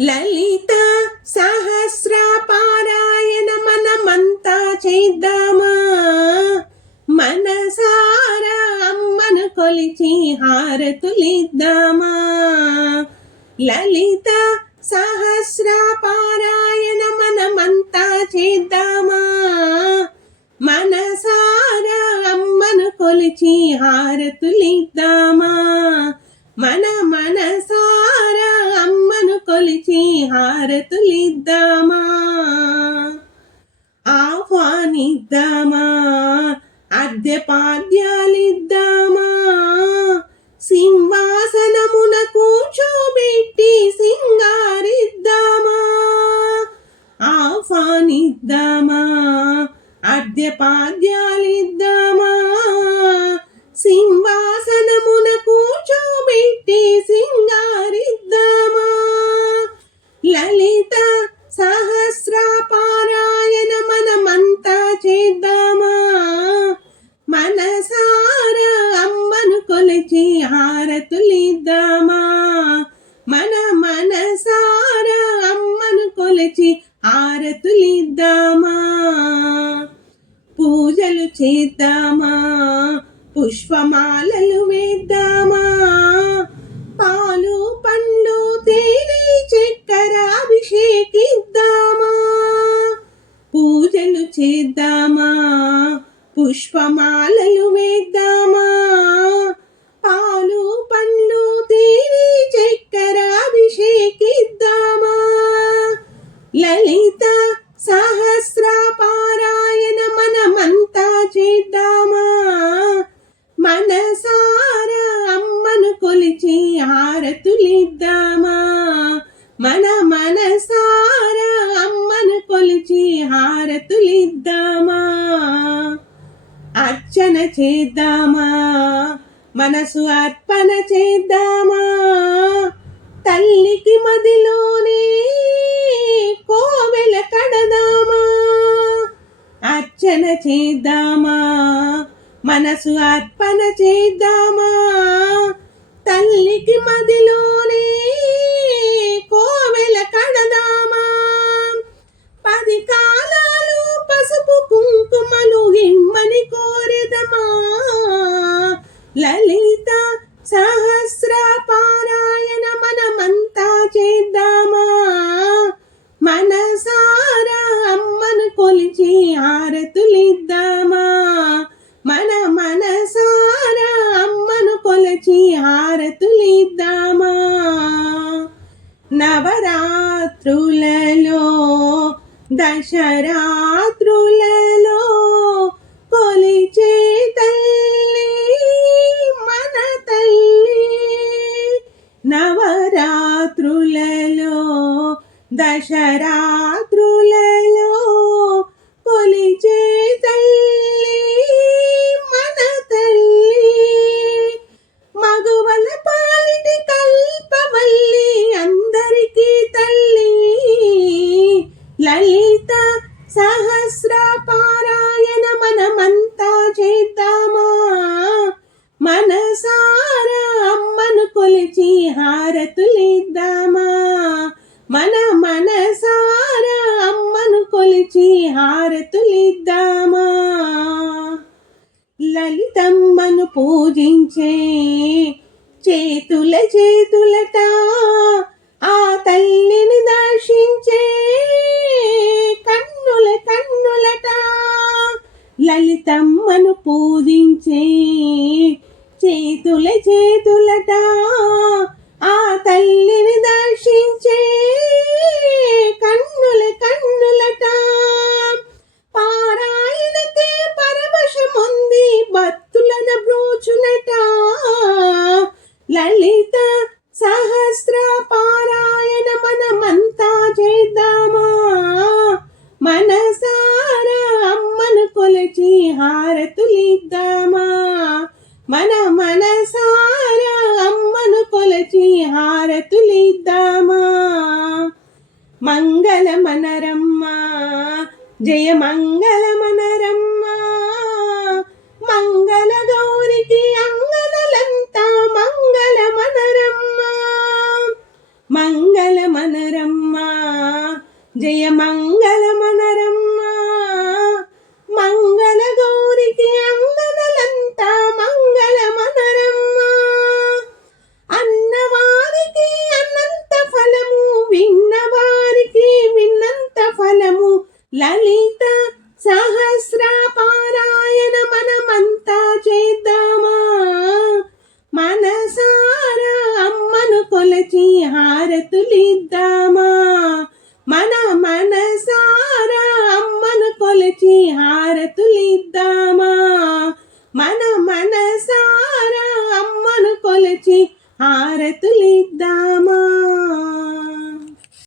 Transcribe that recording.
లలిత సహస్ర పారాయణ మనమంతా చేద్దామా, మనసారా అమ్మను కొలిచి హారతులిద్దామా. లలిత సహస్ర పారాయణ మనమంతా చేద్దామా, మనసారా అమ్మను కొలిచి హారతులిద్దామా. మనసారా అమ్మను కొలిచి హారతులిద్దామా. ఆహ్వానిద్దామా, అర్ఘ్యపాద్యాలిద్దామా, సింహాసనమున కూర్చోబెట్టి సింగారిద్దామా. ఆహ్వానిద్దామా, అర్ఘ్యపాద్యాలిద్దామా, సింహాసనమున కూర్చోబెట్టి సింగారిద్దామా. లలిత సహస్ర పారాయణ మనమంతా చేద్దామా, మనసారా అమ్మను కొలిచి హారతులిద్దామా. మనసారా అమ్మను కొలిచి హారతులిద్దామా. పూజలు చేద్దామా, పుష్పమాలలు వేద్దామా, పాలు పండ్లు తేనె చక్కెర అభిషేకిద్దామా. పూజలు చేద్దామా, పుష్పమాలలు వేద్దామా, పాలు పండ్లు తేనె చక్కెర అభిషేకిద్దామా. లలిత సహస్ర పారాయణ మనమంతా చేద్దామా, మనసారా అమ్మను కొలిచి హారతులిద్దామా. మనసారా అమ్మను కొలిచి హారతులిద్దామా. అర్చన చేద్దామా, మనసు అర్పణ చేద్దామా, తల్లికి మదిలోనే కోవెల కడదామా. అర్చన చేద్దామా, మనసు అర్పణ చేద్దామా, తల్లికి మదిలోనే కోవెల కడదామా. 10 కాలాలు పసుపు కుంకుమలు ఇమ్మని కోరెదమా. లలిత సహస్ర పారాయణ మనమంతా చేద్దామా, మనసారా అమ్మను కొలిచి హారతులిద్దామా. మనసారా అమ్మను కొలిచి హారతులిద్దామా. నవరాత్రులలో దశరాత్రులలో కొలిచే తల్లి మన తల్లి. నవరాత్రులలో దశరాత్రులలో కొలిచే తల్లి మన తల్లి. మగువల పాలిటి కల్పవల్లి అందరికీ తల్లి. లలిత సహస్ర పారాయణ మనమంతా చేద్దామా, మనసారా అమ్మను కొలిచి హారతులిద్దామా. మనసారా అమ్మను కొలిచి హారతులిద్దామా. లలితమ్మను పూజించే చేతులట, ఆ తల్లిని దర్శించే కన్నులట. లలితమ్మను పూజించే చేతులట, ఆ తల్లిని దర్శించే కన్నులట. పారాయణకే పరవశముంది భక్తులన బ్రోచునట. లలిత సహస్ర పారాయణ మనమంతా చేద్దామా, మనసారా అమ్మను కొలిచి హారతులిద్దామా. మనసారా అమ్మను కొలిచి హారతులిద్దామా. మంగళమనరమ్మ, జయ మంగళమనరమ్మ, మంగళ గౌరికి అంగనలంతా మంగళమనరమ్మ. మంగళ మనరమ్మా జయ మంగళ మనరమ్మా మంగళ గౌరికి అంగనలంతా మంగళ మనరమ్మా అన్నవారికి అన్నంత ఫలము విన్నవారికి విన్నంత ఫలము లలిత సహస్ర పారాయణ మనమంతా చేద్దామా మనసారా అమ్మను కొలచి హారతులిద్దామా మన మనసారా అమ్మను కొలచి హారతులిద్దామా మన